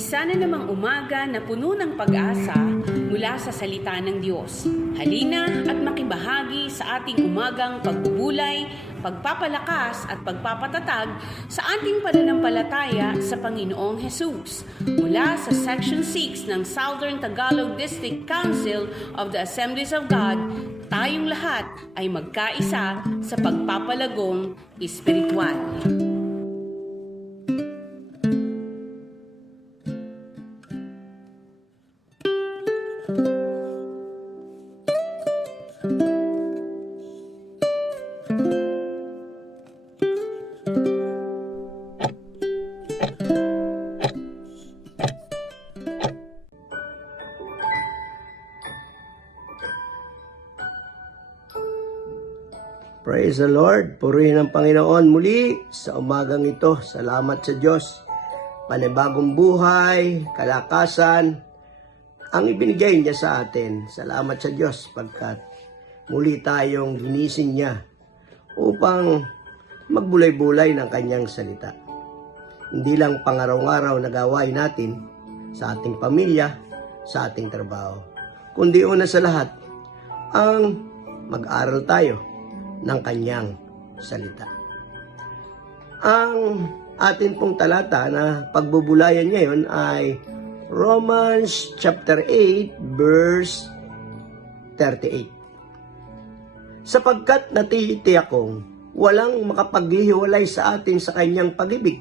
Isa na namang umaga na puno ng pag-asa mula sa salita ng Diyos. Halina at makibahagi sa ating umagang pagbubulay, pagpapalakas at pagpapatatag sa ating pananampalataya sa Panginoong Hesus. Mula sa Section 6 ng Southern Tagalog District Council of the Assemblies of God, tayong lahat ay magkaisa sa pagpapalagong espiritual. Praise the Lord. Purihin ang Panginoon muli sa umagang ito. Salamat sa Diyos. Panibagong buhay, kalakasan, ang ibinigay niya sa atin. Salamat sa Diyos pagkat muli tayong ginising niya upang magbulay-bulay ng kanyang salita. Hindi lang pangaraw-araw na gawain natin sa ating pamilya, sa ating trabaho, kundi una sa lahat, ang mag-aral tayo ng kanyang salita. Ang atin pong talata na pagbubulayan ngayon ay Romans chapter 8 verse 38. Sapagkat natiti akong walang makapaghihiwalay sa atin sa kanyang pag-ibig,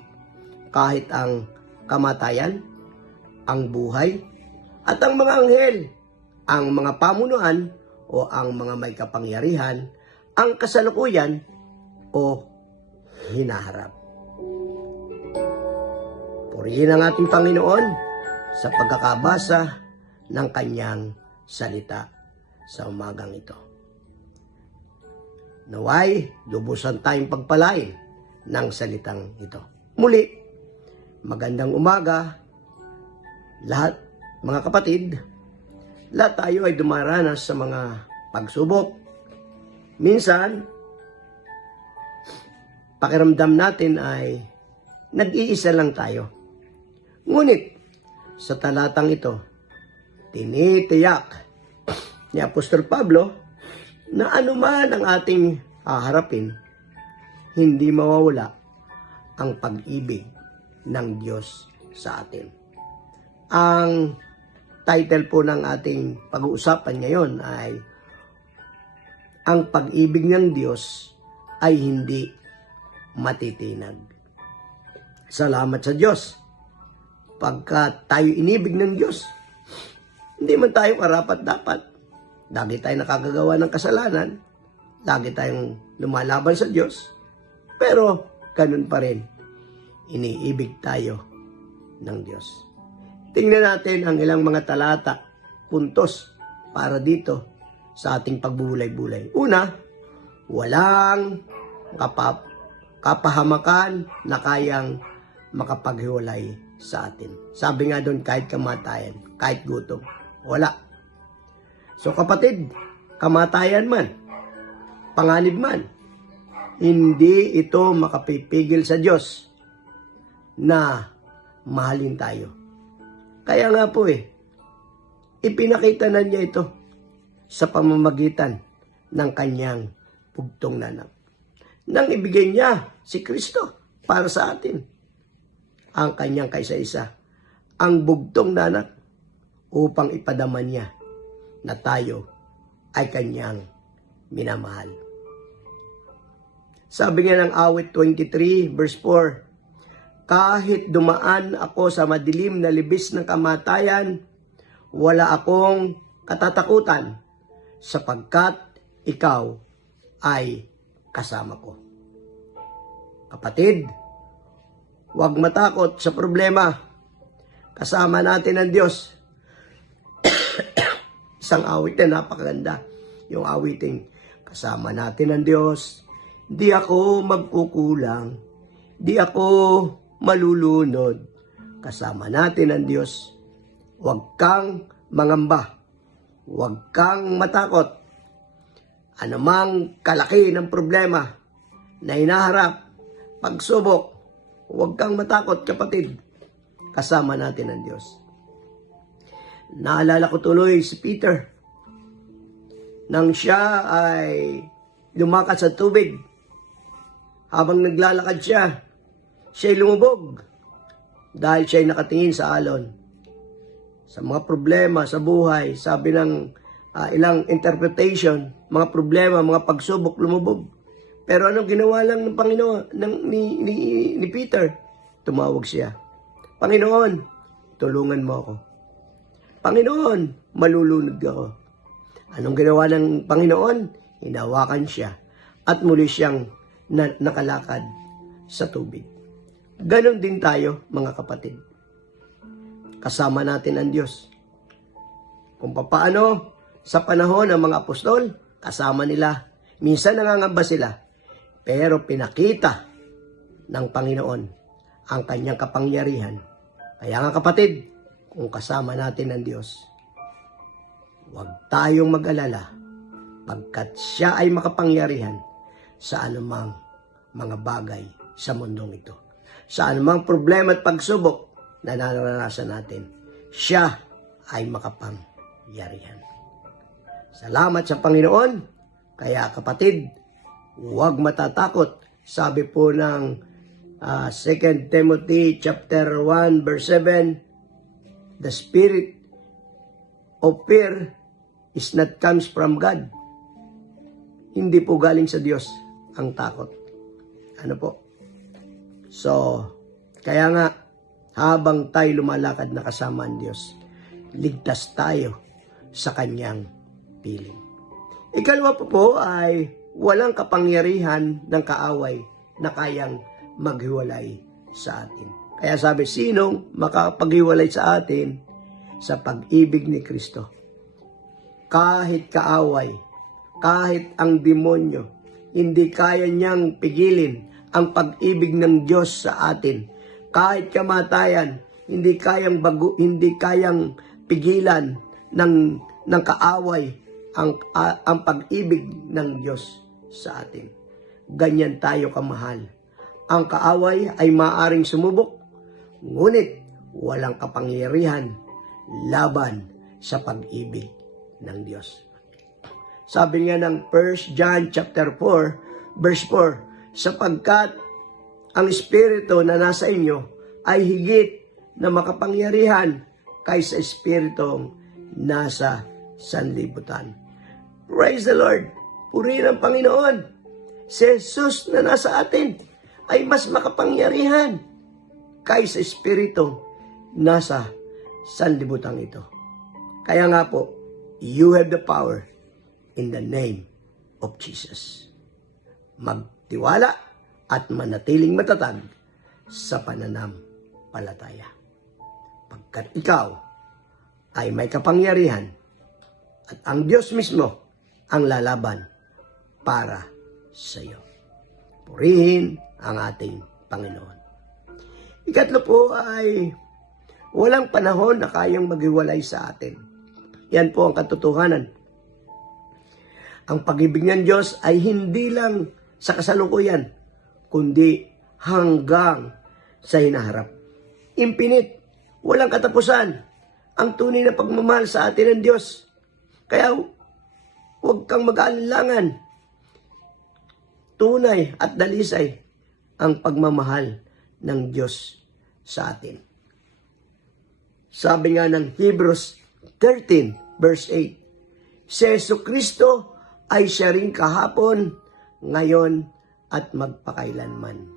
kahit ang kamatayan, ang buhay, at ang mga anghel, ang mga pamunuan o ang mga may kapangyarihan, ang kasalukuyan o hinaharap. Purihin ang ating Panginoon sa pagkakabasa ng kanyang salita sa umagang ito. Naway, lubusan tayong pagpalain ng salitang ito. Muli, magandang umaga lahat, mga kapatid. Lahat tayo ay dumaranas sa mga pagsubok. Minsan, pakiramdam natin ay nag-iisa lang tayo. Ngunit, sa talatang ito, tinitiyak ni Apostol Pablo na anuman ang ating haharapin, hindi mawawala ang pag-ibig ng Diyos sa atin. Ang title po ng ating pag-uusapan ngayon ay ang pag-ibig ng Diyos ay hindi matitinag. Salamat sa Diyos. Pagka tayo inibig ng Diyos, hindi man tayo karapat-dapat. Lagi tayo nakagagawa ng kasalanan. Lagi tayong lumalaban sa Diyos. Pero, ganun pa rin. Iniibig tayo ng Diyos. Tingnan natin ang ilang mga talata, puntos para dito sa ating pagbubulay-bulay. Una, walang kapahamakan na kayang makapaghiwalay sa atin. Sabi nga doon, kahit kamatayan, kahit gutom, wala. So kapatid, kamatayan man, panganib man, hindi ito makapipigil sa Diyos na mahalin tayo. Kaya nga po ipinakita na niya ito sa pamamagitan ng kanyang bugtong na anak. Nang ibigay niya si Kristo para sa atin, ang kanyang kaisa-isa, ang bugtong na anak, upang ipadama niya na tayo ay kanyang minamahal. Sabi nga ng awit 23 verse 4, kahit dumaan ako sa madilim na libis ng kamatayan, wala akong katatakutan, sapagkat ikaw ay kasama ko. Kapatid, huwag matakot sa problema. Kasama natin ang Diyos. Isang awit na napakaganda. Yung awiting, kasama natin ang Diyos. Di ako magkukulang. Di ako malulunod. Kasama natin ang Diyos. Huwag kang mangamba. Huwag kang matakot. Anumang kalaki ng problema na hinaharap, pagsubok, huwag kang matakot, kapatid. kasama natin ang Diyos. Naalala ko tuloy si Peter. Nang siya ay lumakad sa tubig, habang naglalakad siya'y lumubog dahil siya'y nakatingin sa alon. Sa mga problema sa buhay, sabi ng ilang interpretation, mga problema, mga pagsubok, lumubog. Pero anong ginawa lang ng Panginoon, ni Peter? Tumawag siya. Panginoon, tulungan mo ako. Panginoon, malulunod ako. Anong ginawa ng Panginoon? Hinawakan siya at muli siyang nakalakad sa tubig. Ganon din tayo, mga kapatid. Kasama natin ang Diyos. Kung paano sa panahon ng mga apostol, kasama nila. Minsan nangangamba sila, pero pinakita ng Panginoon ang kanyang kapangyarihan. Kaya nga kapatid, kung kasama natin ang Diyos, huwag tayong mag-alala pagkat siya ay makapangyarihan sa anumang mga bagay sa mundong ito. Sa anumang problema at pagsubok na naranasan natin, siya ay makapangyarihan. Salamat sa Panginoon. Kaya kapatid, huwag matatakot. Sabi po ng 2 Timothy chapter 1 verse 7, the spirit of fear is not comes from God. Hindi po galing sa Diyos ang takot. Ano po? So, kaya nga, habang tayo lumalakad na kasama ang Diyos, ligtas tayo sa kanyang piling. Ikalawa po ay walang kapangyarihan ng kaaway na kayang maghiwalay sa atin. Kaya sabi, sinong makapaghiwalay sa atin sa pag-ibig ni Kristo? Kahit kaaway, kahit ang demonyo, hindi kaya niyang pigilin ang pag-ibig ng Diyos sa atin. Kahit kamatayan, hindi kayang pigilan ng kaaway ang pag-ibig ng Diyos sa atin. Ganyan tayo kamahal. Ang kaaway ay maaring sumubok, ngunit walang kapangyarihan laban sa pag-ibig ng Diyos. Sabi nga ng 1 John chapter 4, verse 4, sapagkat ang Espiritu na nasa inyo ay higit na makapangyarihan kaysa Espiritong nasa sanlibutan. Praise the Lord! Purihin ang Panginoon! Si Jesus na nasa atin ay mas makapangyarihan kaysa Espiritu nasa sanlibutan ito. Kaya nga po, you have the power in the name of Jesus. Magtiwala at manatiling matatag sa pananampalataya. Pagkat ikaw ay may kapangyarihan at ang Diyos mismo ang lalaban para sa iyo. Purihin ang ating Panginoon. Ikatlo po ay walang panahon na kayang maghiwalay sa atin. Yan po ang katotohanan. Ang pag-ibig ng Diyos ay hindi lang sa kasalukuyan, kundi hanggang sa hinaharap. Infinite, walang katapusan, ang tunay na pagmamahal sa atin ng Diyos. Kaya huwag kang mag-aalinlangan. Tunay at dalisay ang pagmamahal ng Diyos sa atin. Sabi nga ng Hebrews 13 verse 8, si Jesucristo ay siya rin kahapon, ngayon, at magpakailanman.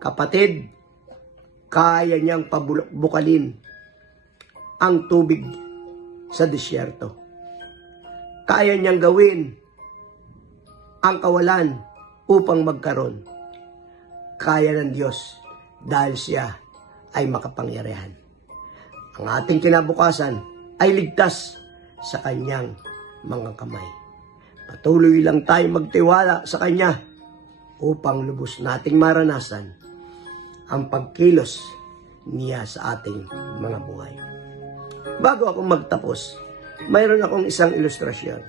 Kapatid, kaya niyang pabukalin ang tubig sa disyerto. Kaya niyang gawin ang kawalan upang magkaroon. Kaya ng Diyos dahil siya ay makapangyarihan. Ang ating kinabukasan ay ligtas sa kanyang mga kamay. Patuloy lang tayo magtiwala sa Kanya upang lubos nating maranasan ang pagkilos niya sa ating mga buhay. Bago ako magtapos, mayroon akong isang ilustrasyon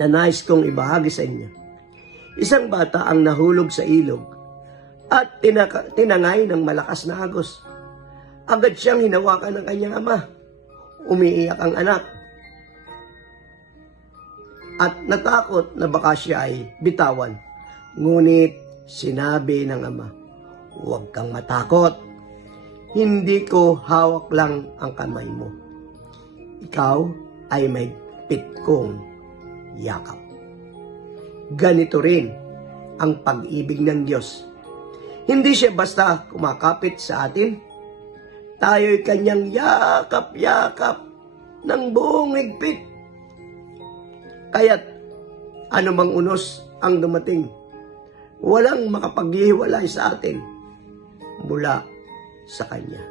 na nais kong ibahagi sa inyo. Isang bata ang nahulog sa ilog at tinangay ng malakas na agos. Agad siyang hinawakan ng kanyang ama. Umiiyak ang anak. At natakot na baka siya ay bitawan. Ngunit sinabi ng ama, "Huwag kang matakot. Hindi ko hawak lang ang kamay mo. Ikaw ay may pit kong yakap." Ganito rin ang pag-ibig ng Diyos. Hindi siya basta kumakapit sa atin. Tayo'y kanyang yakap-yakap ng buong higpit. Kaya't anumang unos ang dumating, walang makapaghihiwalay sa atin mula sa Kanya.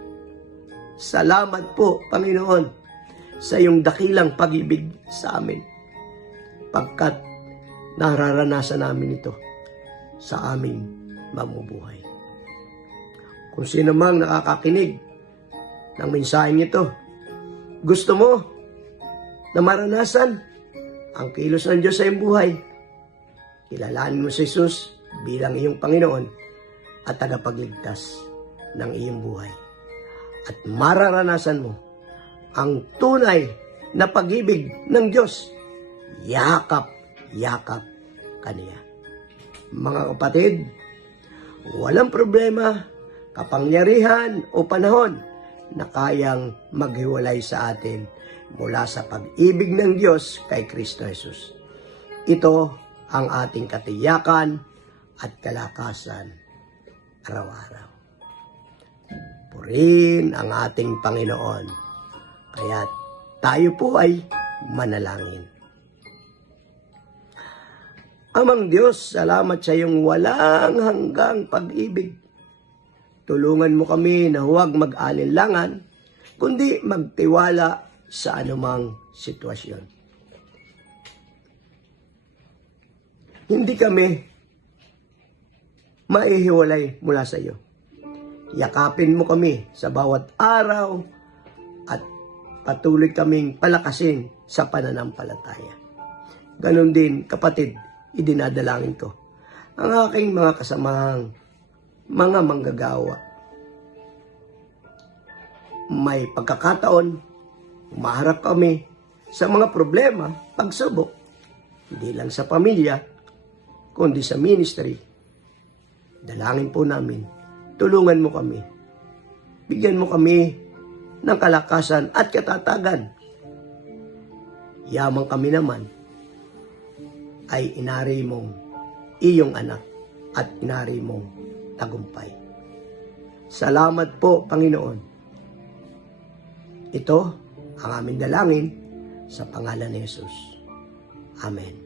Salamat po, Panginoon, sa iyong dakilang pag-ibig sa amin, pagkat nararanasan namin ito sa aming mamumuhay. Kung sino mang nakakakinig ng mensaheng ito, gusto mo na maranasan ang kilos ng Diyos sa iyong buhay, kilalanin mo si Jesus bilang iyong Panginoon at tagapagligtas ng iyong buhay. At mararanasan mo ang tunay na pag-ibig ng Diyos. Yakap kaniya. Mga kapatid, walang problema, kapangyarihan o panahon na kayang maghiwalay sa atin mula sa pag-ibig ng Diyos kay Kristo Jesus. Ito ang ating katiyakan at kalakasan araw-araw. Purihin ang ating Panginoon. Kaya tayo po ay manalangin. Amang Diyos, salamat sa iyong walang hanggang pag-ibig. Tulungan mo kami na huwag mag-alinlangan, kundi magtiwala sa anumang sitwasyon. Hindi kami maihiwalay mula sa iyo. Yakapin mo kami sa bawat araw at patuloy kaming palakasin sa pananampalataya. Ganon din, kapatid, idinadalangin ko ang aking mga kasamahang mga manggagawa. May pagkakataon, umaharap kami sa mga problema, pagsubok, hindi lang sa pamilya, kundi sa ministry. Dalangin po namin, tulungan mo kami. Bigyan mo kami ng kalakasan at katatagan. Yamang kami naman ay inari mong iyong anak at inari mong tagumpay. Salamat po, Panginoon. Ito ang aming dalangin sa pangalan ni Jesus. Amen.